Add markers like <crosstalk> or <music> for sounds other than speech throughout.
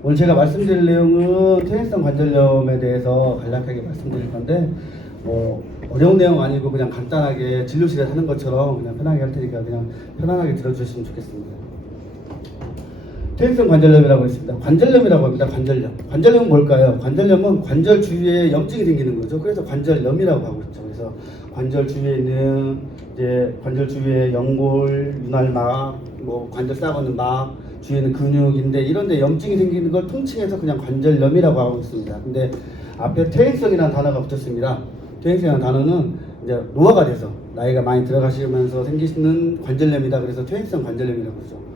오늘 제가 말씀드릴 내용은 퇴행성 관절염에 대해서 간략하게 말씀드릴 건데 뭐 어려운 내용 아니고 그냥 간단하게 진료실에 하는 것처럼 그냥 편하게 할 테니까 그냥 편안하게 들어주시면 좋겠습니다. 퇴행성 관절염이라고 했습니다. 관절염이라고 합니다. 관절염. 관절염은 뭘까요? 관절염은 관절 주위에 염증이 생기는 거죠. 그래서 관절염이라고 하고 있죠. 그래서 관절 주위에 있는 이제 관절 주위에 연골, 윤활막, 뭐 관절 싸고는 막 주위에는 근육인데 이런데 염증이 생기는 걸 통칭해서 그냥 관절염이라고 하고 있습니다. 근데 앞에 퇴행성이라는 단어가 붙었습니다. 퇴행성이라는 단어는 이제 노화가 돼서 나이가 많이 들어가시면서 생기는 관절염이다. 그래서 퇴행성 관절염이라고 그러죠.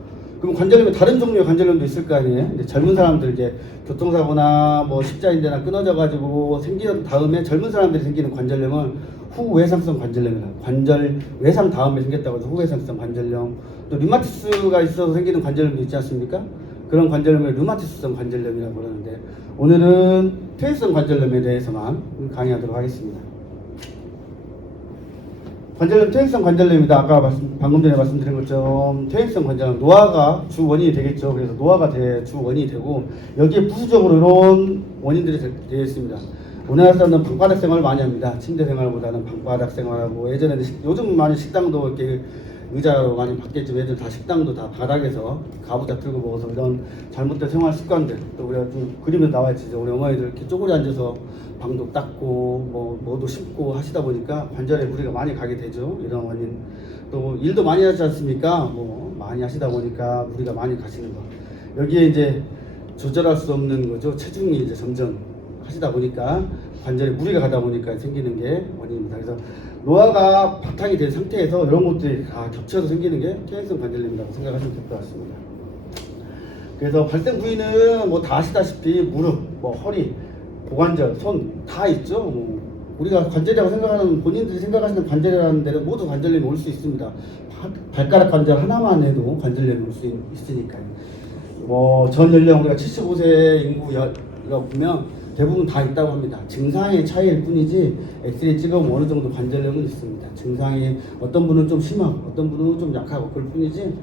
그럼 관절염이 다른 종류의 관절염도 있을 거 아니에요? 이제 젊은 사람들 이제 교통사고나 뭐 십자인대나 끊어져 가지고 생긴 다음에 젊은 사람들이 생기는 관절염은 후외상성 관절염이라고 관절 외상 다음에 생겼다고 해서 후외상성 관절염 또 류마티스가 있어서 생기는 관절염도 있지 않습니까? 그런 관절염을 류마티스성 관절염이라고 그러는데 오늘은 퇴행성 관절염에 대해서만 강의하도록 하겠습니다. 관절염 퇴행성 관절염이다. 아까 말씀, 방금 전에 말씀드린 것처럼 퇴행성 관절염 노화가 주 원인이 되겠죠. 그래서 노화가 대, 주 원인이 되고 여기에 부수적으로 이런 원인들이 되- 되어 있습니다. 우리나라 사람들은 방바닥 생활을 많이 합니다. 침대 생활보다는 방바닥 생활하고 예전에는 식- 요즘 많이 식당도 이렇게 의자로 많이 바뀌었지만 애들 다 식당도 다 바닥에서 가부좌 들고 먹어서 이런 잘못된 생활 습관들. 또 우리가 좀 그림에 나와 있지 우리 어머니들 이렇게 쪼그려 앉아서 방도 닦고 뭐 뭐도 씹고 하시다 보니까 관절에 무리가 많이 가게 되죠. 이런 원인 또 일도 많이 하지 않습니까? 뭐 많이 하시다 보니까 무리가 많이 가시는 거. 여기에 이제 조절할 수 없는 거죠. 체중이 이제 점점 하시다 보니까 관절에 무리가 가다 보니까 생기는 게 원인입니다. 그래서 노화가 바탕이 된 상태에서 이런 것들이 다 겹쳐서 생기는 게 퇴행성 관절염이라고 생각하시면 될 것 같습니다. 그래서 발생 부위는 뭐 다 아시다시피 무릎, 뭐 허리, 고관절, 손 다 있죠. 뭐 우리가 관절이라고 생각하는 본인들이 생각하시는 관절이라는 데는 모두 관절염이 올 수 있습니다. 바- 발가락 관절 하나만 해도 관절염이 올 수 있으니까요. 뭐 전 연령 우리가 75세 인구가 보면 대부분 다 있다고 합니다. 증상의 차이일 뿐이지 엑스레이 찍어보면 어느 정도 관절염은 있습니다. 증상이 어떤 분은 좀 심하고 어떤 분은 좀 약하고 그럴 뿐이지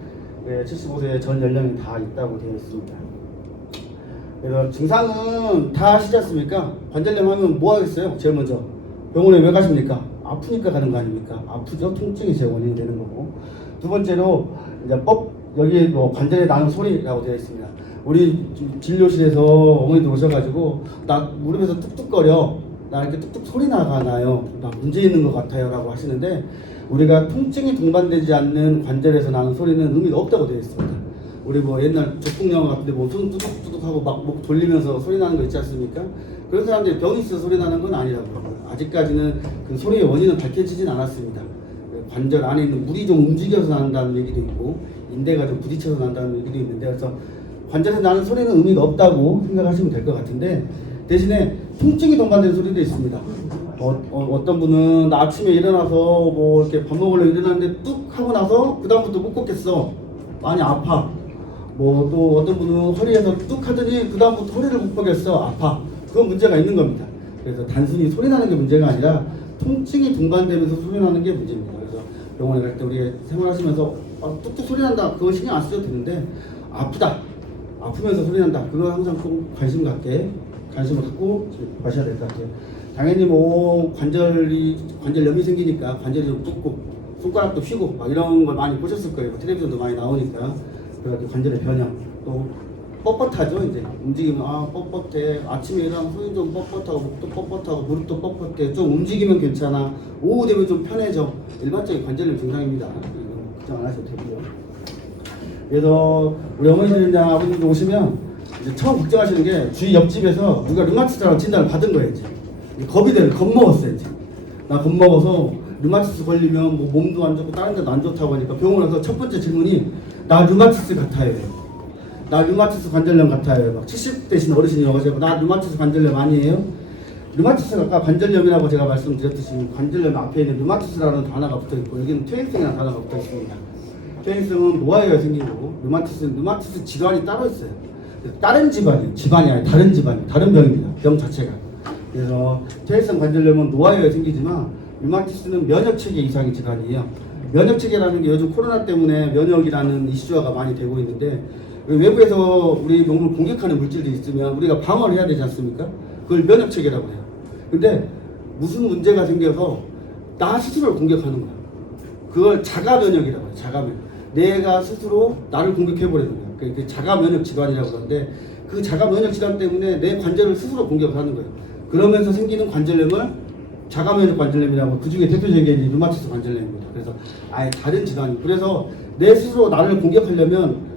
75세 전 연령이 다 있다고 되어 있습니다. 그래서 증상은 다 아시지 않습니까? 관절염 하면 뭐 하겠어요? 제일 먼저 병원에 왜 가십니까? 아프니까 가는 거 아닙니까? 아프죠? 통증이 제 원인이 되는 거고 두 번째로 이제 법 여기 뭐 관절에 나는 소리라고 되어 있습니다. 우리 진료실에서 어머니들 오셔가지고 나 무릎에서 뚝뚝거려 나 이렇게 뚝뚝 소리 나가 나요 나 문제 있는 것 같아요 라고 하시는데 우리가 통증이 동반되지 않는 관절에서 나는 소리는 의미가 없다고 되어 있습니다. 우리 뭐 옛날 조폭 영화 같은데 뭐손 뚜둑뚜둑하고 막 목 돌리면서 소리 나는 거 있지 않습니까? 그런 사람들이 병이 있어서 소리 나는 건 아니라고요. 아직까지는 그 소리의 원인은 밝혀지진 않았습니다. 관절 안에 있는 물이 좀 움직여서 난다는 얘기도 있고 인대가 좀 부딪혀서 난다는 얘기도 있는데 그래서 관절에서 나는 소리는 의미가 없다고 생각하시면 될 것 같은데 대신에 통증이 동반된 소리도 있습니다. 어, 떤 분은 나 아침에 일어나서 뭐 이렇게 밥 먹으려고 일어났는데 뚝 하고 나서 그 다음부터 못 걷겠어. 많이 아파. 뭐 또 어떤 분은 허리에서 뚝 하더니 그 다음부터 허리를 못 펴겠어. 아파. 그건 문제가 있는 겁니다. 그래서 단순히 소리 나는 게 문제가 아니라 통증이 동반되면서 소리 나는 게 문제입니다. 그래서 병원에 갈 때 우리 생활하시면서 아, 뚝뚝 소리 난다. 그거 신경 안 쓰셔도 되는데 아프다. 아프면서 소리 난다. 그거 항상 꼭 관심 갖게 관심을 갖고 가셔야 될 것 같아요. 당연히 뭐 관절이 관절염이 생기니까 관절이 좀 붓고 손가락도 휘고 막 이런 걸 많이 보셨을 거예요. 텔레비전도 많이 나오니까. 그래서 관절의 변형. 또 뻣뻣하죠 이제. 움직이면 아 뻣뻣해. 아침에 일어나면 손이 좀 뻣뻣하고 목도 뻣뻣하고 무릎도 뻣뻣해. 좀 움직이면 괜찮아. 오후 되면 좀 편해져. 일반적인 관절염 증상입니다. 걱정 안 하셔도 되고요 그래서 우리 어머니들이나 아버님들 오시면 이제 처음 걱정하시는 게 주위 옆집에서 누가 류마티스라고 진단을 받은 거예요 이제. 겁이 되는 겁먹었어요 이제. 나 겁먹어서 류마티스 걸리면 뭐 몸도 안 좋고 다른 데도 안 좋다고 하니까 병원 와서 첫 번째 질문이 나 류마티스 같아요. 나 류마티스 관절염 같아요. 막 70대신 어르신이 와가지고 나 류마티스 관절염 아니에요? 류마티스가 아까 관절염이라고 제가 말씀드렸듯이 관절염 앞에 있는 류마티스라는 단어가 붙어 있고 여기는 퇴행성이라는 단어가 붙어 있습니다 퇴행성은 노화에 생긴 거고 류마티스는 류마티스 질환이 따로 있어요. 다른 집안이 집안이 아니 다른 집안이 다른 병입니다. 병 자체가. 그래서 퇴행성 관절염은 노화에 생기지만 류마티스는 면역 체계 이상의 질환이에요. 면역 체계라는 게 요즘 코로나 때문에 면역이라는 이슈화가 많이 되고 있는데 외부에서 우리 몸을 공격하는 물질들이 있으면 우리가 방어를 해야 되지 않습니까? 그걸 면역 체계라고 해요. 근데 무슨 문제가 생겨서 나 스스로를 공격하는 거야. 그걸 자가 면역이라고 해요. 자가 면역. 내가 스스로 나를 공격해 버리는 거야. 그게 자가 면역 질환이라고 그러는데 그 자가 면역 질환 때문에 내 관절을 스스로 공격하는 거예요. 그러면서 생기는 관절염을 자가 면역 관절염이라고 그 중에 대표적인 게 류마티스 관절염입니다. 그래서 아예 다른 질환이. 그래서 내 스스로 나를 공격하려면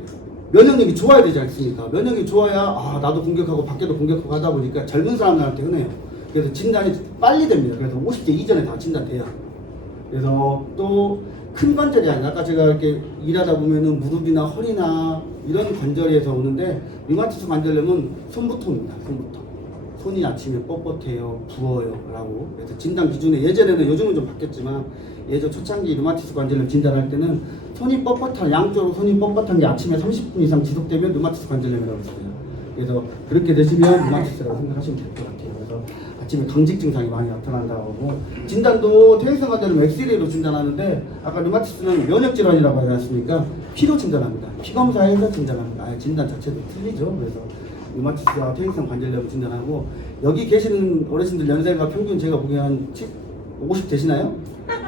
면역력이 좋아야 되지 않습니까? 면역이 좋아야 아 나도 공격하고 밖에도 공격하고 하다 보니까 젊은 사람들한테 흔해요. 그래서 진단이 빨리 됩니다. 그래서 50대 이전에 다 진단돼요. 그래서 또 큰 관절이 아니라 아까 제가 이렇게 일하다 보면은 무릎이나 허리나 이런 관절에서 오는데 류마티스 관절염은 손부터 옵니다. 손부터. 손이 아침에 뻣뻣해요, 부어요, 라고. 그래서 진단 기준에 예전에는 요즘은 좀 바뀌었지만 예전 초창기 류마티스 관절염 진단할 때는 손이 뻣뻣한 양쪽으로 손이 뻣뻣한 게 아침에 30분 이상 지속되면 류마티스 관절염이라고 했어요. 그래서 그렇게 되시면 류마티스라고 생각하시면 될 것 같아요. 아침에 강직 증상이 많이 나타난다고 하고 진단도 퇴행성 관절염 엑스레이로 진단하는데 아까 류마티스는 면역 질환이라고 하지 않습니까? 피로 진단합니다. 피 검사해서 진단합니다. 아예 진단 자체도 틀리죠. 그래서 류마티스와 퇴행성 관절염 진단하고 여기 계시는 어르신들 연세가 평균 제가 보기엔 한50 되시나요?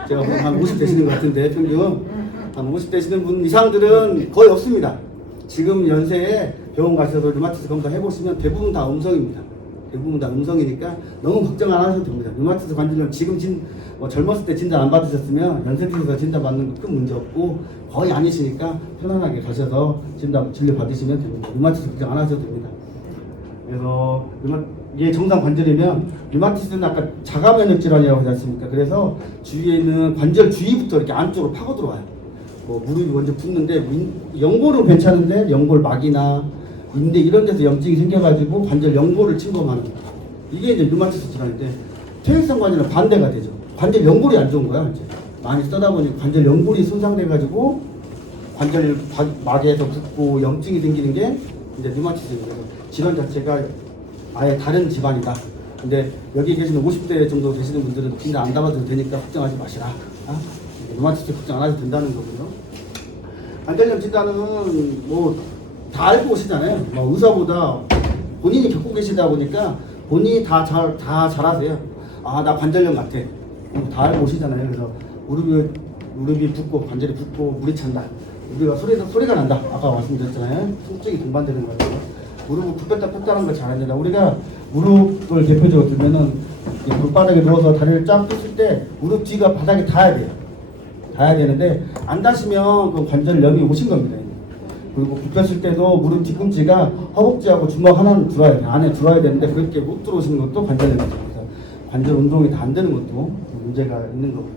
제가 한 50 되시는 것 같은데 평균 한 50 되시는 분 이상들은 거의 없습니다. 지금 연세에 병원 가셔서 류마티스 검사 해보시면 대부분 다 음성입니다. 대부분 다 음성이니까 너무 걱정 안 하셔도 됩니다. 류마티스 관절염 지금 진, 뭐 젊었을 때 진단 안 받으셨으면 연세 드셔서 진단 받는 거 큰 문제 없고 거의 아니시니까 편안하게 가셔서 진단 진료 받으시면 됩니다. 류마티스 걱정 안 하셔도 됩니다. 그래서 류마, 이게 정상 관절이면 류마티스는 아까 자가 면역 질환이라고 하지 않습니까? 그래서 주위에 있는 관절 주위부터 이렇게 안쪽으로 파고 들어와요. 뭐 무릎이 먼저 붓는데 민- 연골은 괜찮은데 연골 막이나 인대 이런 데서 염증이 생겨가지고 관절 연골을 침범하는 거예요. 이게 이제 류마티스 질환인데 퇴행성 관절은 반대가 되죠. 관절 연골이 안 좋은 거야. 이제 많이 쓰다 보니 관절 연골이 손상돼가지고 관절 바- 막에서 붓고 염증이 생기는 게 이제 류마티스입니다. 질환 자체가 아예 다른 집안이다. 근데 여기 계시는 50대 정도 되시는 분들은 진단 안 담아도 되니까 걱정하지 마시라. 어? 류마티스 걱정 안 하셔도 된다는 거고요. 관절염 진단은 뭐 다 알고 오시잖아요. 뭐 의사보다 본인이 겪고 계시다 보니까 본인이 다 잘 다 잘하세요. 아 나 관절염 같아. 어, 다 알고 오시잖아요. 그래서 무릎이 무릎이 붓고 관절이 붓고 물이 찬다. 우리가 소리가 소리가 난다. 아까 말씀드렸잖아요. 통증이 동반되는 거예요. 무릎을 굽혔다 폈다는 걸 잘하는 다 우리가 무릎을 대표적으로 들면은 이 물바닥에 누워서 다리를 쫙 폈을 때 무릎 뒤가 바닥에 닿아야 돼요. 닿아야 되는데 안 닿으시면 그 관절염이 오신 겁니다. 그리고 굽혔을 때도 무릎 뒤꿈치가 허벅지하고 주먹 하나는 들어야 돼. 안에 들어야 되는데 그렇게 못 들어오시는 것도 관절염이죠. 그래서 관절 운동이 다 안 되는 것도 문제가 있는 거고.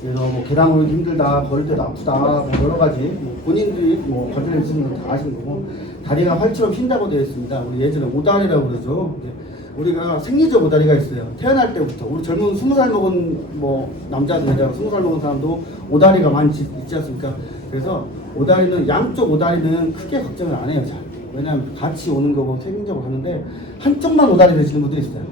그래서 뭐 계단 오르기 힘들다, 걸을 때도 아프다, 뭐 여러 가지 뭐 본인들이 뭐 관절염 있으면 다 아시는 거고 다리가 활처럼 휜다고 되어 있습니다. 우리 예전에 오다리라고 그러죠. 우리가 생리적 오다리가 있어요. 태어날 때부터 우리 젊은 스무 살 먹은 뭐 남자들 여자 스무 살 먹은 사람도 오다리가 많이 있- 있지 않습니까? 그래서 오다리는 양쪽 오다리는 크게 걱정을 안 해요. 잘. 왜냐하면 같이 오는 거고 생리적으로 하는데 한쪽만 오다리 되시는 분도 있어요.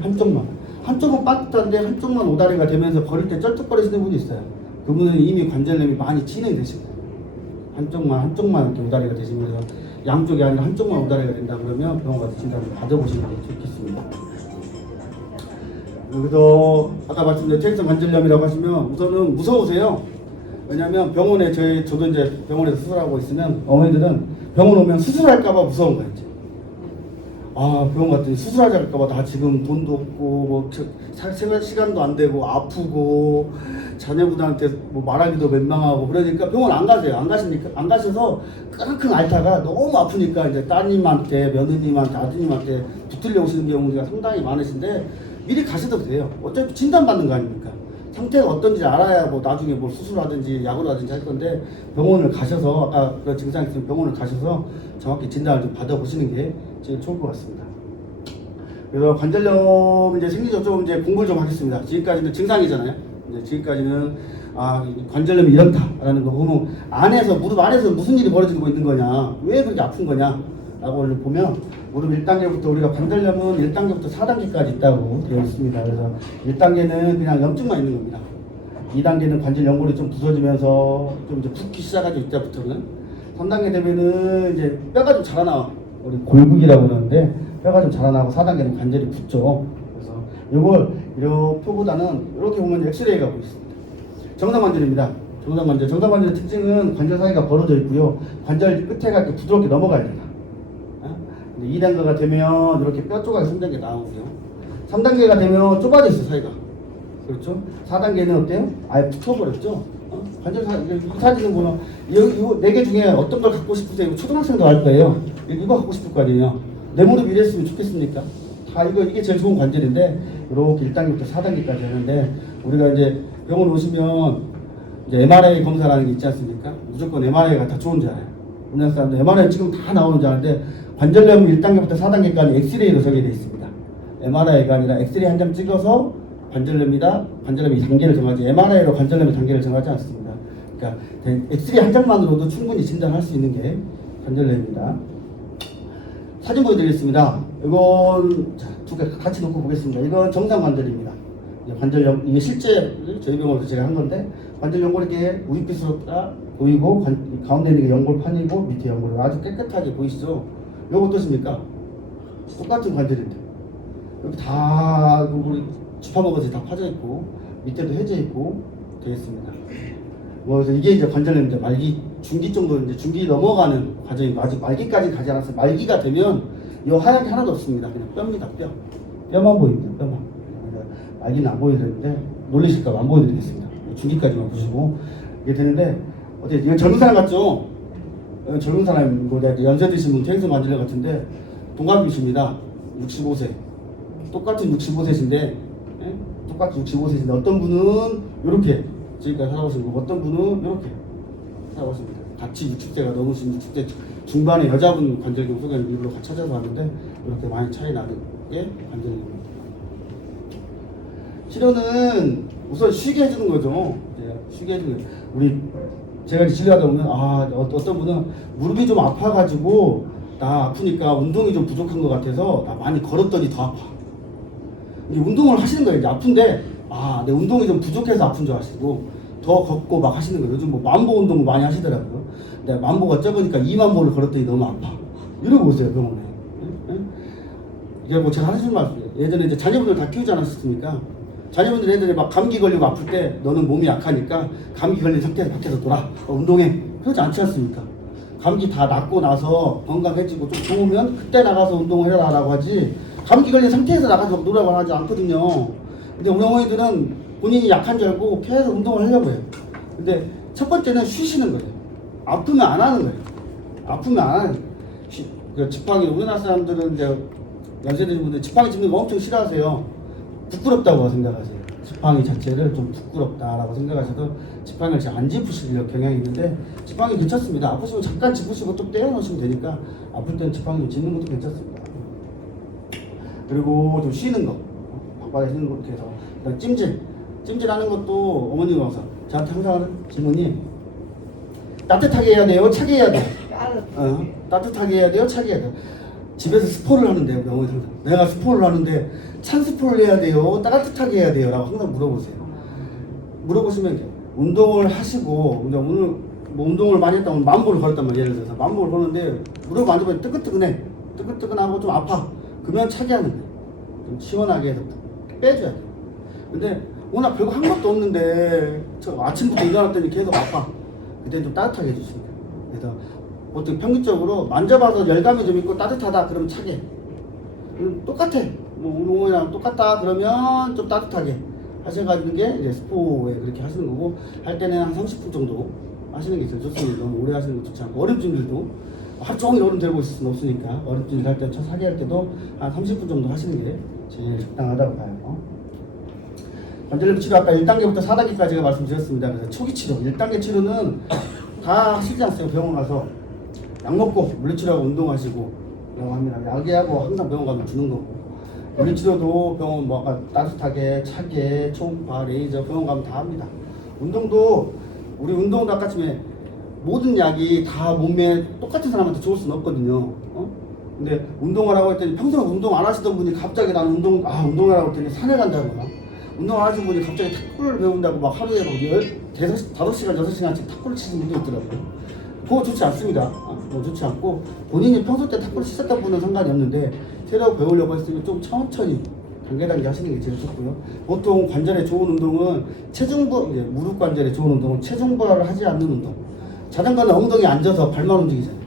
한쪽만. 한쪽은 빠듯한데 한쪽만 오다리가 되면서 걸을 때 쩔뚝거리시는 분이 있어요. 그분은 이미 관절염이 많이 진행되신 거예요. 한쪽만 한쪽만 이렇게 오다리가 되시면서 양쪽이 아니라 한쪽만 오다리가 된다 그러면 병원 가서 진단을 받아보시는 게 좋겠습니다. 그래서 아까 말씀드린 퇴행성 관절염이라고 하시면 우선은 무서우세요. 왜냐하면 병원에 저희 저도 이제 병원에서 수술하고 있으면 어머니들은 병원 오면 수술할까봐 무서운 거예요. 이제. 아 병원 갔더니 수술하자 할까봐 다 지금 돈도 없고 뭐 저- 살- 생활 시간도 안 되고 아프고 자녀분한테 뭐 말하기도 민망하고 그러니까 병원 안 가세요 안 가시니까 안 가셔서 끈끈 앓다가 너무 아프니까 이제 따님한테 며느님한테 아드님한테 붙들려 오시는 경우가 상당히 많으신데 미리 가셔도 돼요 어차피 진단 받는 거 아닙니까 상태가 어떤지 알아야 뭐 나중에 뭐 수술하든지 약을 하든지 할 건데 병원을 가셔서 아까 그 증상이 있으면 병원을 가셔서 정확히 진단을 좀 받아보시는 게 제일 좋을 것 같습니다. 그래서 관절염 이제 생기죠 좀 이제 공부를 좀 하겠습니다. 지금까지는 증상이잖아요. 이제 지금까지는 아 관절염이 이렇다라는 거 그러면 안에서 무릎 안에서 무슨 일이 벌어지고 있는 거냐 왜 그렇게 아픈 거냐 라고 보면 무릎 1단계부터 우리가 관절염은 1단계부터 4단계까지 있다고 되어 있습니다. 그래서 1단계는 그냥 염증만 있는 겁니다. 2단계는 관절 연골이 좀 부서지면서 좀 이제 붓기 시작하죠 이때부터는 3단계 되면은 이제 뼈가 좀 자라나 우리 골국이라고 그러는데 뼈가 좀 자라나고 4단계는 관절이 붙죠. 그래서 이걸 이런 표보다는 이렇게 보면 엑스레이가 보입니다. 정상 관절입니다. 정상 관절. 정상 관절의 특징은 관절 사이가 벌어져 있고요. 관절 끝에가 이렇게 부드럽게 넘어가야 된다. 어? 근데 2단계가 되면 이렇게 뼈 조각이 3단계 나오고요. 3단계가 되면 좁아져 있어 사이가. 그렇죠? 4단계는 어때요? 아예 붙어버렸죠? 어? 관절 사, 이 사진을 보면 이거, 이거 네개 중에 어떤 걸 갖고 싶으세요? 초등학생도 할 거예요. 이거 갖고 싶을 거 아니에요. 내 무릎 이랬으면 좋겠습니까? 다 이거 이게 제일 좋은 관절인데 이렇게 1단계부터 4단계까지 하는데 우리가 이제 병원 오시면 이제 MRI 검사라는 게 있지 않습니까? 무조건 MRI가 다 좋은 줄 알아요. 우리나라 사람들 MRI 지금 다 나오는 줄 아는데 관절염 1단계부터 4단계까지 엑스레이로 설계되어 있습니다. MRI가 아니라 엑스레이 한 장 찍어서 관절염이다. 관절염의 단계를 정하지 MRI로 관절염의 단계를 정하지 않습니다. 그러니까 엑스레이 한 장만으로도 충분히 진단할 수 있는 게 관절염입니다. 사진 보여드리겠습니다. 이건 두 개 같이 놓고 보겠습니다. 이건 정상 관절입니다. 이게 관절 연 이게 실제 저희 병원에서 제가 한 건데 관절 연골 이렇게 우윳빛으로 딱 보이고 가운데 있는 게 연골판이고 밑에 연골이 아주 깨끗하게 보이시죠? 이거 어떠십니까? 똑같은 관절인데 여기 다 우리 쥐파먹어서 다 파져 있고 밑에도 해져 있고 되어 있습니다. 뭐 그래서 이게 이제 관절염 이제 말기 중기 정도 이제 중기 넘어가는 과정이고 아직 말기까지 가지 않았어요. 말기가 되면 이 하얀 게 하나도 없습니다. 그냥 뼈입니다. 뼈. 뼈만 보입니다. 뼈만. 그러니까 말기는 안 보여드리는데 놀리실까 봐 안 보여드리겠습니다. 중기까지만 보시고 이게 되는데 어때 이건 젊은 사람 같죠? 이건 젊은 사람이고 내가 연세 드신 분 퇴행성 관절염 같은데 동갑이십니다. 65세. 똑같은 65세신데 예? 똑같은 65세신데 어떤 분은 이렇게 지금까지 살아오신 거고 어떤 분은 이렇게 살아오십니다. 같이 60세가 넘으신 60대 중반의 여자분 관절경 소견 일부러 같이 찾아서 왔는데 이렇게 많이 차이 나는 게 관절경입니다. 치료는 우선 쉬게 해주는 거죠. 쉬게 해주는. 우리 제가 이제 진료하다 보면 아 어- 어떤 분은 무릎이 좀 아파가지고 나 아프니까 운동이 좀 부족한 것 같아서 나 많이 걸었더니 더 아파. 이제 운동을 하시는 거예요. 이제 아픈데 아, 내 운동이 좀 부족해서 아픈 줄 아시고 더 걷고 막 하시는 거예요. 요즘 뭐 만보 운동 많이 하시더라고요. 근데 만보가 적으니까 2만 보를 걸었더니 너무 아파. 이러고 오세요 병원에. 이게 뭐 제가 하는 말씀이에요. 예전에 이제 자녀분들 다 키우지 않았습니까? 자녀분들 애들이 막 감기 걸리고 아플 때 너는 몸이 약하니까 감기 걸린 상태에서 밖에서 놀아. 어, 운동해. 그러지 않지 않습니까? 감기 다 낫고 나서 건강해지고 좀 좋으면 그때 나가서 운동을 해라 라고 하지 감기 걸린 상태에서 나가서 노라고 하지 않거든요. 근데 우리 어머니들은 본인이 약한 줄 알고 계속 운동을 하려고 해요. 근데 첫 번째는 쉬시는 거예요. 아프면 안 하는 거예요. 아프면 안 하는 거예요. 쉬- 그 지팡이 우리나라 사람들은 이제 연세 드신 분들 지팡이 짚는 거 엄청 싫어하세요. 부끄럽다고 생각하세요. 지팡이 자체를 좀 부끄럽다라고 생각하셔도 지팡이를 잘 안 짚으시려고 경향이 있는데 지팡이 괜찮습니다. 아프시면 잠깐 짚으시고 또 떼어놓으시면 되니까 아플 때는 지팡이 짚는 것도 괜찮습니다. 그리고 좀 쉬는 거 방바닥에 쉬는 것도 해서. 그다음 찜질 찜질하는 것도 어머님이 와서 저한테 항상 하는 질문이 따뜻하게 해야 돼요? 차게 해야 돼요? <laughs> 어, 따뜻하게 해야 돼요? 차게 해야 돼요 집에서 스포를 우리 어머니 항상 내가 스포를 하는데 찬 스포를 해야 돼요. 따뜻하게 해야 돼요. 라고 항상 물어보세요. 물어보시면 운동을 하시고 이제 오늘 뭐 운동을 많이 했다 면 만보를 걸었단 말이에요. 예를 들어서 만보를 거는데 무릎 만져보면 뜨끈뜨끈해. 뜨끈뜨끈하고 좀 아파. 그러면 차게 하는 거예요 좀 시원하게 해서 빼줘야 돼요. 근데 워낙 별거 한 것도 없는데 저 아침부터 일어났더니 계속 아파. 그때 좀 따뜻하게 해주시면 돼요. 그래서 보통 평균적으로 만져봐서 열감이 좀 있고 따뜻하다 그러면 차게. 음, 똑같아. 뭐 운동이랑 똑같다 그러면 좀 따뜻하게 하셔가지고 게 이제 스포에 그렇게 하시는 거고 할 때는 한 30분 정도 하시는 게 제일 좋습니다. 너무 오래 하시는 거 좋지 않고. 어렵증들도 하루 종일 얼음 들고 있을 수는 없으니까 어렵증들 할 때, 첫 사기 할 때도 한 30분 정도 하시는 게 제일 적당하다고 봐요. 관절염 치료 아까 1단계부터 4단계까지가 말씀드렸습니다. 그래서 초기 치료, 1단계 치료는 다 하시지 않습니까? 병원 가서 약 먹고 물리치료하고 운동하시고 라고 합니다. 약이하고 항상 병원 가면 주는 거고 물리치료도 병원 뭐 아까 따뜻하게 차게 초음파 레이저 병원 가면 다 합니다. 운동도 우리 운동도 아까 쯤에 모든 약이 다 몸에 똑같은 사람한테 좋을 수는 없거든요. 어? 근데 운동을 하고 했더니 평소에 운동 안 하시던 분이 갑자기 나는 운동 아 운동하라고 했더니 산에 간다거나 운동 안 하시는 분이 갑자기 탁구를 배운다고 막 하루에 막 열, 대섯, 다섯 시간, 여섯 시간씩 탁구를 치는 분도 있더라고요. 그거 좋지 않습니다. 아, 그거 좋지 않고 본인이 평소 때 탁구를 치셨던 분은 상관이 없는데 새로 배우려고 했으면 좀 천천히 단계 단계 하시는 게 제일 좋고요. 보통 관절에 좋은 운동은 체중부 이제 무릎 관절에 좋은 운동은 체중 부하를 하지 않는 운동. 자전거는 엉덩이 앉아서 발만 움직이잖아요.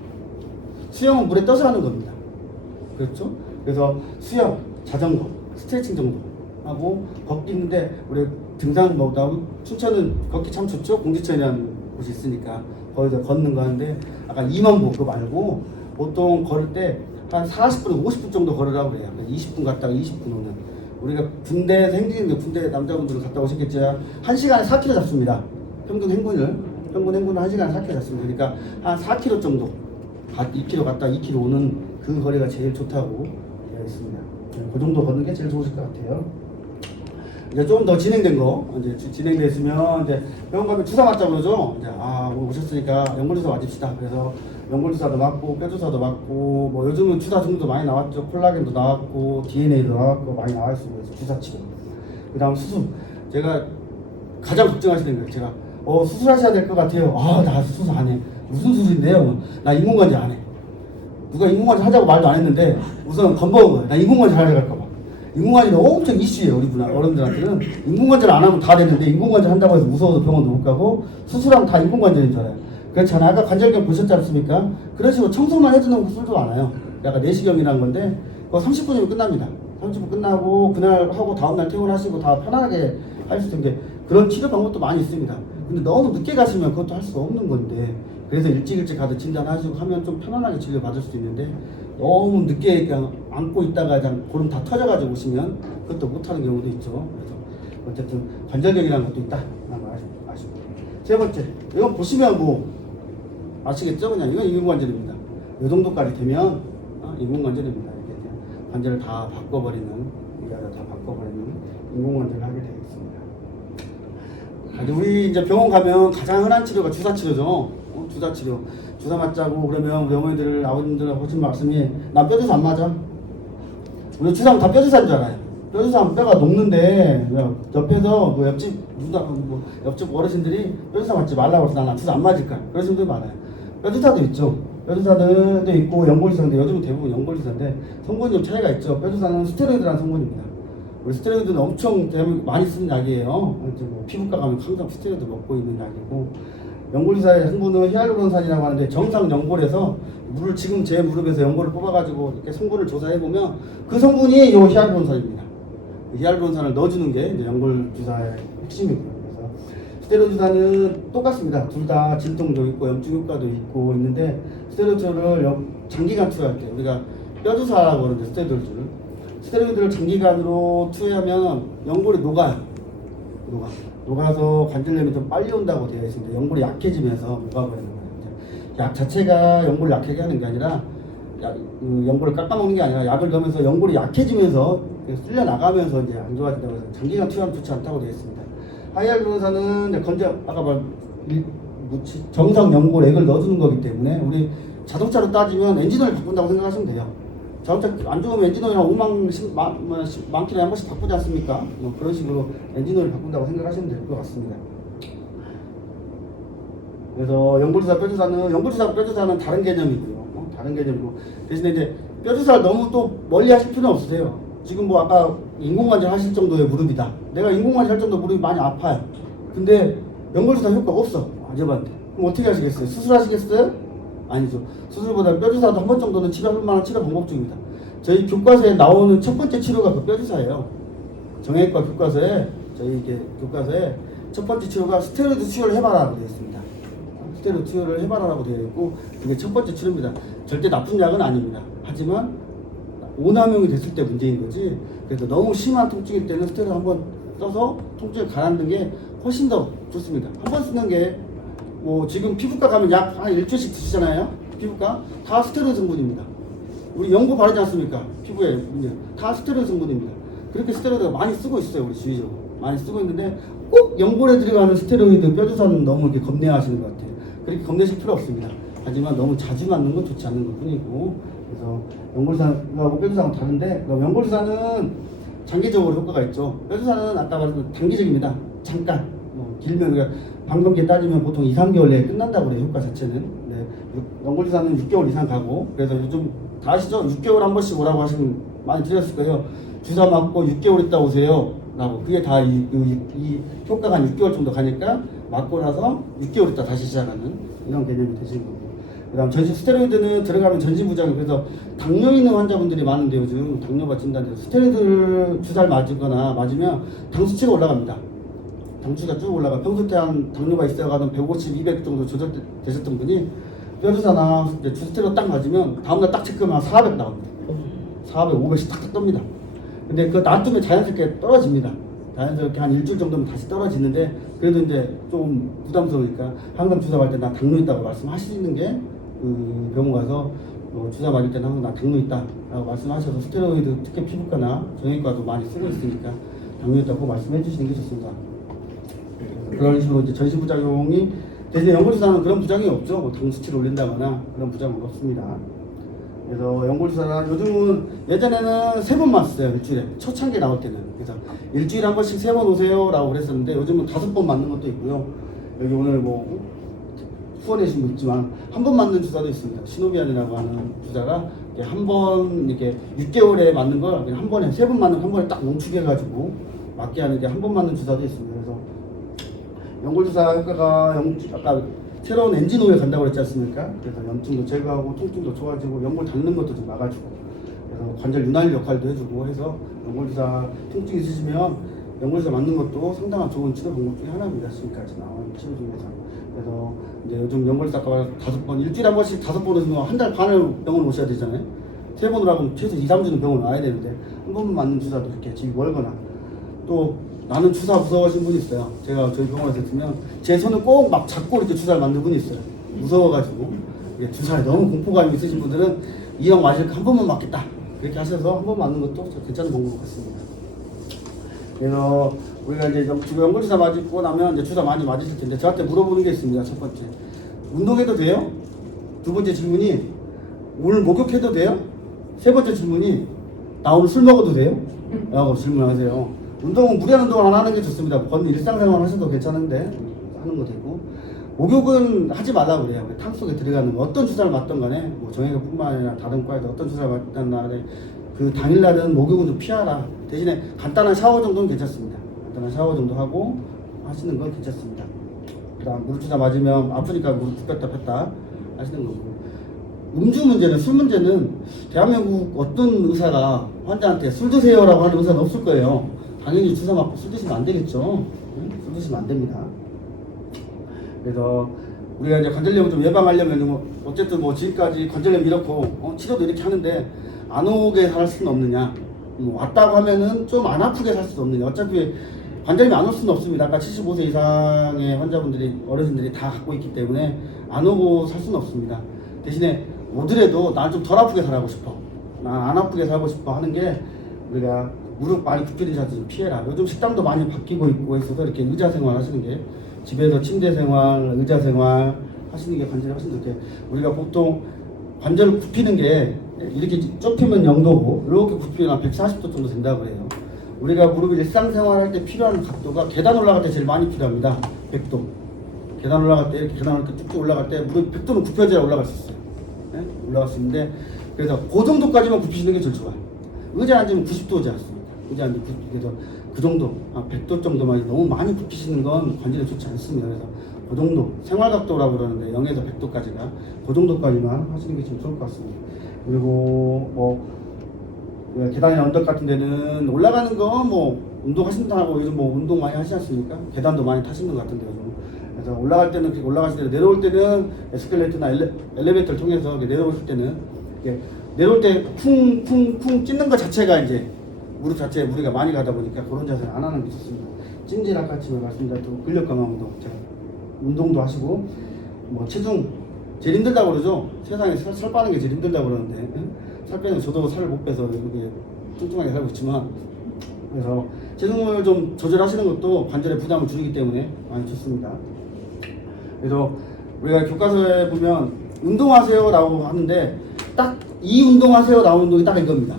수영은 물에 떠서 하는 겁니다. 그렇죠? 그래서 수영, 자전거, 스트레칭 정도 하고 걷기 있는데 우리 등산 뭐 나무 춘천은 걷기 참 좋죠. 공지천이라는 곳이 있으니까 거기서 걷는 거 하는데 아까 2만 보 그거 말고 보통 걸을 때 한 40분, 50분 정도 걸으라고 그래요. 20분 갔다가 20분 오는. 우리가 군대에서 행진인 게 군대 남자분들은 갔다 오셨겠지만 한 시간에 4km 잡습니다. 평균 행군을 평균 행군을 한 시간에 4km 잡습니다. 그러니까 한 4km 정도 가- 2km 갔다 2km 오는 그 거리가 제일 좋다고 되어 있습니다. 네, 그 정도 걷는 게 제일 좋으실 것 같아요. 이제 좀 더 진행된 거 이제 주- 진행됐으면 이제 병원 가면 주사 맞자 그러죠. 이제 아 오셨으니까 연골주사 맞읍시다. 그래서 연골주사도 맞고 뼈주사도 맞고 뭐 요즘은 주사 종류도 많이 나왔죠. 콜라겐도 나왔고 DNA도 나왔고 많이 나와 있습니다. 그래서 주사 치고 그다음 수술 제가 가장 걱정하시는 거예요. 제가 어 수술하셔야 될 것 같아요. 아 나 수술 안 해. 무슨 수술인데요? 나 인공관절 안 해. 누가 인공관절 하자고 말도 안 했는데 우선 겁먹은. 나 인공관절 하려고 할까 봐. 인공관절이 엄청 이슈예요. 우리 분 어른들한테는 인공관절 안 하면 다 되는데 인공관절 한다고 해서 무서워서 병원도 못 가고 수술하면 다 알아요. 그렇잖아요. 아까 관절경 보셨지 않습니까? 그런 식으로 청소만 해주는 수술도 많아요. 약간 내시경이라는 건데 그거 30분이면 끝납니다. 30분 끝나고 그날 하고 다음날 퇴원하시고 다 편안하게 할 수 있는 게 그런 치료 방법도 많이 있습니다. 근데 너무 늦게 가시면 그것도 할 수가 없는 건데 그래서 일찍 일찍 가서 진단하시고 하면 좀 편안하게 치료 받을 수 있는데 너무 늦게 그냥 안고 있다가 그냥 보름 다 터져가지고 오시면 그것도 못하는 경우도 있죠. 그래서 어쨌든 관절경이라는 것도 있다. 세 번째 이건 보시면 뭐 아시겠죠? 그냥 이건 인공관절입니다. 이 정도까지 되면 아, 인공관절입니다. 그냥 관절을 다 바꿔버리는 위아래 다 바꿔버리는 인공관절을 하게 되겠습니다. 우리 이제 병원 가면 가장 흔한 치료가 주사 치료죠. 어, 주사 치료. 주사 맞자고 그러면 우리 어머니들 아버님들 하신 말씀이 난 뼈주사 안 맞아. 우리 주사하면 다 뼈주사인 줄 알아요. 뼈주사 하면 뼈가 녹는데 옆에서 뭐 옆집 누가 뭐 옆집 어르신들이 뼈주사 맞지 말라고 해서 난 주사 안 맞을까 그러신 분들 많아요. 뼈주사도 있죠. 뼈주사도 있고 연골주사인데 요즘은 대부분 연골주사인데 성분이 좀 차이가 있죠. 뼈주사는 스테로이드라는 성분입니다. 우리 스테로이드는 엄청 많이 쓰는 약이에요. 뭐 피부과 가면 항상 스테로이드 먹고 있는 약이고 연골주사의 성분은 히알루론산이라고 하는데 정상 연골에서 물을 지금 제 무릎에서 연골을 뽑아가지고 이렇게 성분을 조사해 보면 그 성분이 요 히알루론산입니다. 그 히알루론산을 넣어주는 게 이제 연골 주사의 핵심이고요. 그래서 스테로이드 주사는 똑같습니다. 둘 다 진통도 있고 염증 효과도 있고 있는데 스테로이드를 연- 장기간 투여할 때 우리가 뼈 주사라고 그러는데 스테로이드를 스테로이드를 장기간으로 투여하면 연골이 녹아요. 녹아. 녹아서 관절염이 좀 빨리 온다고 되어 있습니다. 연골이 약해지면서 녹아버리는 거예요. 약 자체가 연골을 약하게 하는 게 아니라 약, 그 연골을 깎아먹는 게 아니라 약을 넣으면서 연골이 약해지면서 쓸려 나가면서 이제 안 좋아진다고 해서 장기간 투여하면 좋지 않다고 되어 있습니다. 하이알루론산은 건져 아까 말? 정상 연골액을 넣어주는 거기 때문에 우리 자동차로 따지면 엔진오일 바꾼다고 생각하시면 돼요. 자동차 안 좋으면 엔진오일 한 5만, 10, 만, 만, 10, 만 킬로에 한 번씩 바꾸지 않습니까? 뭐 그런 식으로 엔진오일 바꾼다고 생각하시면 될 것 같습니다. 그래서 연골주사, 뼈주사는 연골주사, 뼈주사는 다른 개념이고요. 어? 다른 개념이고 대신에 이제 뼈주사를 너무 또 멀리 하실 필요는 없으세요. 지금 뭐 아까 인공관절 하실 정도의 무릎이다. 내가 인공관절 할 정도 무릎이 많이 아파요. 근데 연골주사 효과가 없어. 아재반데. 그럼 어떻게 하시겠어요? 수술하시겠어요? 아니죠. 수술보다 뼈주사도 한 번 정도는 치료할 만한 치료 방법 중입니다. 저희 교과서에 나오는 첫 번째 치료가 그 뼈주사예요. 정형외과 교과서에 저희 이게 교과서에 첫 번째 치료가 스테로이드 치료를 해봐라고 되어 있습니다. 스테로이드 치료를 해봐라고 되어 있고 그게 첫 번째 치료입니다. 절대 나쁜 약은 아닙니다. 하지만 오남용이 됐을 때 문제인 거지. 그래서 너무 심한 통증일 때는 스테로이드 한번 써서 통증을 가라앉는 게 훨씬 더 좋습니다. 한 번 쓰는 게 뭐 지금 피부과 가면 약 한 일주일씩 드시잖아요. 피부과 다 스테로이드 성분입니다. 우리 연고 바르지 않습니까? 피부에 문제 다 스테로이드 성분입니다. 그렇게 스테로이드가 많이 쓰고 있어요, 우리 주위적으로 많이 쓰고 있는데 꼭 연골에 들어가는 스테로이드 뼈주사는 너무 이렇게 겁내하시는 것 같아요. 그렇게 겁내실 필요 없습니다. 하지만 너무 자주 맞는 건 좋지 않는 것 뿐이고 그래서 연골주사하고 뼈주사는 다른데 그럼 연골주사는 장기적으로 효과가 있죠. 뼈주사는 아까 말했던 단기적입니다. 잠깐 뭐 길면 그러니까 방금계 따지면 보통 2, 3개월 내에 끝난다고 그래요 효과 자체는. 네. 연골주사는 6개월 이상 가고 그래서 요즘 다 아시죠? 6개월 한 번씩 오라고 하시면 많이 들렸을 거예요. 주사 맞고 6개월 있다 오세요. 라고 그게 다이이 효과가 한 6개월 정도 가니까 맞고 나서 6개월 있다 다시 시작하는 이런 개념이 되시는 거고. 그다음 전신 스테로이드는 들어가면 전신 부작용 그래서 당뇨 있는 환자분들이 많은데 요즘 당뇨가 진단돼서 스테로이드 주사를 맞거나 맞으면 당 수치가 올라갑니다. 당수가 쭉 올라가 평소 때 한 당뇨가 있어가던 150, 200 정도 조절되셨던 분이 뼈주사 나왔을 때 주스테로 딱 맞으면 다음날 딱 체크하면 400 나옵니다. 400, 500씩 탁탁 뜹니다. 근데 그 놔두면 자연스럽게 떨어집니다. 자연스럽게 한 일주일 정도면 다시 떨어지는데 그래도 이제 좀 부담스러우니까 항상 주사 맞을 때 나 당뇨 있다고 말씀하시는 게 그 병원 가서 어, 주사 맞을 때는 항상 나 당뇨 있다라고 말씀하셔서 스테로이드 특히 피부과나 정형외과도 많이 쓰고 있으니까 당뇨 있다고 말씀해 주시는 게 좋습니다. 그런 식으로 이제 전신 부작용이 대신 연골주사는 그런 부작용이 없죠. 뭐 당수치를 올린다거나 그런 부작용은 없습니다. 그래서 연골주사는 요즘은 예전에는 세 번 맞았어요 일주일에 초창기 나올 때는 그래서 일주일에 한 번씩 세 번 오세요라고 그랬었는데 요즘은 다섯 번 맞는 것도 있고요. 여기 오늘 뭐 후원해 주신 분 있지만 한 번 맞는 주사도 있습니다. 시노비안이라고 하는 주사가 한 번 이렇게 6개월에 맞는 걸 한 번에 세 번 맞는 거한 번에 딱 농축해가지고 맞게 하는 게 한 번 맞는 주사도 있습니다. 그래서 연골주사 효과가 영, 아까 새로운 엔진 오일 간다고 그랬지 않습니까? 그래서 염증도 제거하고 통증도 좋아지고 연골 닳는 것도 좀 막아주고 그래서 관절 윤활 역할도 해주고 해서 연골주사 통증 있으시면 연골주사 맞는 것도 상당한 좋은 치료 방법 중에 하나입니다. 지금까지 나온 치료 중에서 그래서 이제 요즘 연골주사 아까 다섯 번 일주일에 한 번씩 다섯 번 오시면 한달 반을 병원 오셔야 되잖아요. 세 번으로 하면 최소 2, 3주는 병원 와야 되는데 한 번만 맞는 주사도 이렇게 집이 멀거나 또 나는 주사 무서워하시는 분이 있어요. 제가 저희 병원에서 있으면 제 손을 꼭 막 잡고 이렇게 주사를 맞는 분이 있어요. 무서워가지고 주사에 너무 공포감이 있으신 분들은 이형 맞을 한 번만 맞겠다 그렇게 하셔서 한 번 맞는 것도 괜찮은 방법 같습니다. 그래서 우리가 이제 연- 지금 연골주사 맞고 나면 이제 주사 많이 맞으실 텐데 저한테 물어보는 게 있습니다. 첫 번째 운동해도 돼요? 두 번째 질문이 오늘 목욕해도 돼요? 세 번째 질문이 나 오늘 술 먹어도 돼요? 라고 질문하세요. 운동은 무리한 운동을 안 하는 게 좋습니다. 걷는 일상생활 하셔도 괜찮은데 하는 거 되고 목욕은 하지 말라 그래요. 탕 속에 들어가는 거 어떤 주사를 맞던 간에 뭐 정형외과뿐만 아니라 다른 과에서 어떤 주사를 맞던 날에 그 당일날은 목욕은 좀 피하라. 대신에 간단한 샤워 정도는 괜찮습니다. 간단한 샤워 정도 하고 하시는 건 괜찮습니다. 그다음 무릎 주사 맞으면 아프니까 무릎 굽혔다 폈다 하시는 거고 음주 문제는 술 문제는 대한민국 어떤 의사가 환자한테 술 드세요라고 하는 의사는 없을 거예요. 당연히 주사 맞고 술 드시면 안 되겠죠. 응? 술 드시면 안 됩니다. 그래서 우리가 이제 관절염을 좀 예방하려면 뭐 어쨌든 뭐 지금까지 관절염 이렇고 어, 치료도 이렇게 하는데 안 오게 살 수는 없느냐 뭐 왔다고 하면은 좀 안 아프게 살 수도 없느냐 어차피 관절염이 안 올 수는 없습니다 아까 75세 이상의 환자분들이 어르신들이 다 갖고 있기 때문에 안 오고 살 수는 없습니다 대신에 오더라도 난 좀 덜 아프게 살고 싶어 난 안 아프게 살고 싶어 하는 게 우리가 무릎 많이 자세 좀 피해라 요즘 식당도 많이 바뀌고 있고 있어서 이렇게 의자 생활 하시는 게 집에서 침대 생활, 의자 생활 하시는 게 관절이 훨씬 좋게 우리가 보통 관절을 굽히는 게 이렇게 좁히면 0도고 이렇게 굽히면 한 140도 정도 된다고 해요. 우리가 무릎을 일상생활 할 때 필요한 각도가 계단 올라갈 때 제일 많이 필요합니다. 100도. 계단 올라갈 때 이렇게 계단 이렇게 쭉쭉 올라갈 때 무릎 100도는 굽혀져야 올라갈 수 있어요. 네? 올라갈 수 있는데 그래서 그 정도까지만 굽히시는 게 제일 좋아요. 의자 앉으면 90도지 않습니까? 앉으면 90도. 그래서 그 정도, 한 100도 정도만 너무 많이 굽히시는 건 관절에 좋지 않습니다. 그래서 그 정도, 생활각도라고 그러는데 0에서 100도까지가 그 정도까지만 하시는 게 좀 좋을 것 같습니다. 그리고 뭐왜 계단이나 언덕 같은 데는 올라가는 거뭐 운동하신다고 요즘 뭐 운동 많이 하시지 않습니까? 계단도 많이 타시는 것 같은데요. 좀. 그래서 올라갈 때는 올라가실 때 내려올 때는 에스컬레이터나 엘레, 엘리베이터를 통해서 내려오실 때는 내려올 때 쿵쿵쿵 찢는 것 자체가 이제 무릎 자체에 무리가 많이 가다 보니까 그런 자세를 안 하는 게 좋습니다. 찜질 아까 지금 말씀드렸던 근력 강화 운동, 제가 운동도 하시고 뭐 체중 제일 힘들다고 그러죠. 세상에 살, 살 빠는 게 제일 힘들다고 그러는데 응? 살 빼는 저도 살을 못 빼서 이렇게 뚱뚱하게 살고 있지만 그래서 체중을 좀 조절하시는 것도 관절의 부담을 줄이기 때문에 많이 좋습니다. 그래서 우리가 교과서에 보면 운동하세요라고 하는데 딱 이 운동하세요 나오는 운동이 딱 이겁니다.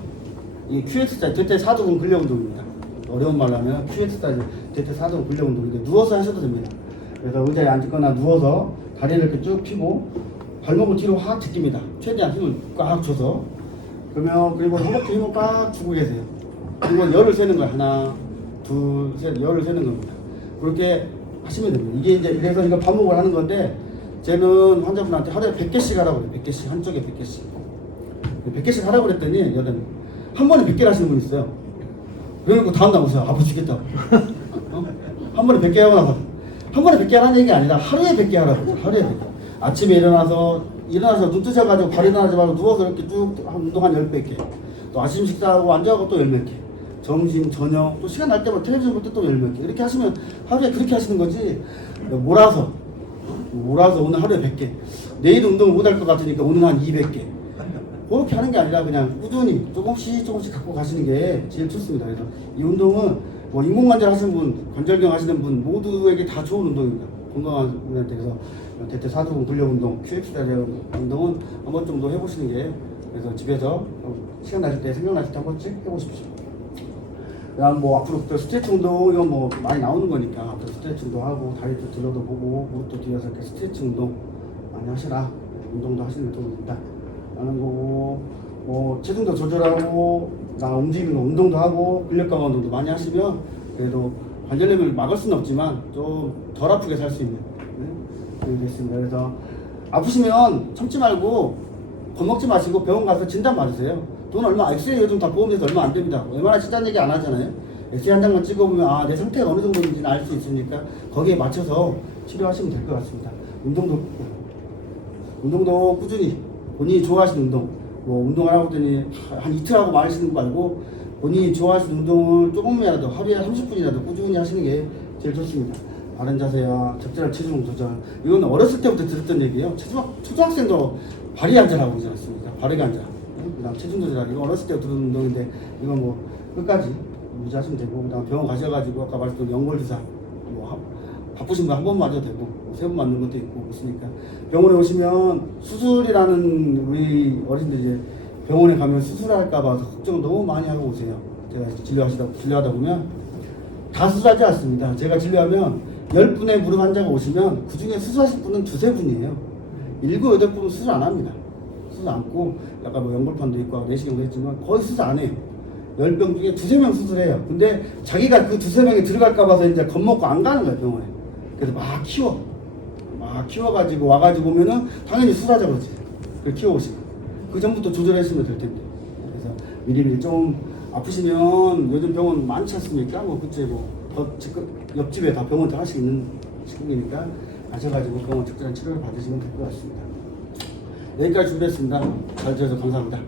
이 QX자 대퇴 사두근 근력 운동입니다. 어려운 말로 하면 QX 사이즈 대퇴 사동 근력 운동 이게 누워서 하셔도 됩니다. 그래서 의자에 앉거나 누워서 다리를 이렇게 쭉 펴고 발목을 뒤로 확 제낍니다. 최대한 힘을 꽉 줘서 그러면 그리고 허벅지 힘을 꽉 주고 계세요. 그리고 열을 세는 거예요. 하나, 둘, 셋, 열을 세는 겁니다. 그렇게 하시면 됩니다. 이게 이제 그래서 이거 반복을 하는 건데 쟤는 환자분한테 하루에 100개씩 하라고 그래요. 100개씩 한쪽에 100개씩. 100개씩 하라고 그랬더니 여든 한 번에 100개를 하시는 분 있어요. 그래놓고 다음 날 오세요. 아파 죽겠다. 어? 한 번에 100개 하고 나서 한 번에 100개 하라는 얘기 아니라 하루에 100개 하라고 하루에 100개. 아침에 일어나서 일어나서 눈 뜨셔가지고 발 일어나지 말고 누워서 이렇게 쭉 운동 한 10배 개. 또 아침 식사하고 앉아가고 또 10몇 개. 점심, 저녁, 또 시간 날 때마다 텔레비전 볼 때또 10몇 개. 이렇게 하시면 하루에 그렇게 하시는 거지. 몰아서 몰아서 오늘 하루에 100개. 내일 운동을 못 할 것 같으니까 오늘 한 200개. 그렇게 하는 게 아니라 그냥 꾸준히 조금씩 조금씩 갖고 가시는 게 제일 좋습니다. 그래서 이 운동은 뭐 인공관절 하시는 분, 관절경 하시는 분 모두에게 다 좋은 운동입니다. 건강한 분한테 그래서 대퇴 사두근 근력 운동, QX 다리 운동은 한 번 정도 해보시는 게 그래서 집에서 시간 나실 때 생각나실 때 한 번씩 해보십시오. 그다음 뭐 앞으로부터 스트레칭 운동 이건 뭐 많이 나오는 거니까 앞으로 스트레칭도 하고 다리도 들어도 보고 무릎도 뒤에서 이렇게 스트레칭 운동 많이 하시라 운동도 하시는 게 도움이 된다 라는 거고 뭐 체중도 조절하고 나 움직이는 거 운동도 하고 근력 강화 운동도 많이 하시면 그래도 관절염을 막을 수는 없지만 좀 덜 아프게 살 수 있는 네? 그게 됐습니다 그래서 아프시면 참지 말고 겁먹지 마시고 병원 가서 진단 받으세요. 돈 얼마, 엑스레이 요즘 다 보험돼서 얼마 안 됩니다. 얼마나 진단 얘기 안 하잖아요. 엑스레이 한 장만 찍어보면 아, 내 상태가 어느 정도인지는 알 수 있으니까 거기에 맞춰서 치료하시면 될 것 같습니다. 운동도, 운동도 꾸준히 본인이 좋아하시는 운동, 뭐 운동을 하고 있더니 한 이틀 하고 말시는 거 말고 본인이 좋아하시는 운동을 조금이라도 하루에 30분이라도 꾸준히 하시는 게 제일 좋습니다. 바른 자세와 적절한 체중 조절. 이건 어렸을 때부터 들었던 얘기예요. 초등학, 초등학생도 발이 앉아라고 그러지 않습니까? 바르게 앉아. 응? 그다음 체중 조절. 이거 어렸을 때 들은 운동인데 이건 뭐 끝까지 유지하시면 되고 그다음 병원 가셔가지고 아까 말했던 연골 주사 바쁘신 분한번 맞아도 되고 뭐세번 맞는 것도 있고 있으니까 병원에 오시면 수술이라는 우리 어린이들 이제 병원에 가면 수술할까봐 걱정 너무 많이 하고 오세요. 제가 진료하시다 진료하다 보면 다 수술하지 않습니다. 제가 진료하면 10분의 무릎 환자가 오시면 그 중에 수술하실 분은 두세 분이에요. 일곱, 여덟 분은 수술 안 합니다. 수술 않고, 약간 뭐 연골판도 있고 내시경도 했지만 거의 수술 안 해요. 10병 중에 두세 명 수술해요. 근데 자기가 그 두세 명이 들어갈까 봐서 이제 겁먹고 안 가는 거예요, 병원에. 그래서 막 키워. 막 키워가지고 와가지고 오면은 당연히 수술하자 그러지. 그 키워오시고. 그 전부터 조절했으면 될 텐데. 그래서 미리미리 좀 아프시면 요즘 병원 많지 않습니까? 뭐 그때 뭐 옆집에 다 병원 다 하나씩 있는 시국이니까 가셔가지고 병원 적절한 치료를 받으시면 될 것 같습니다. 여기까지 준비했습니다. 잘 들어서 감사합니다.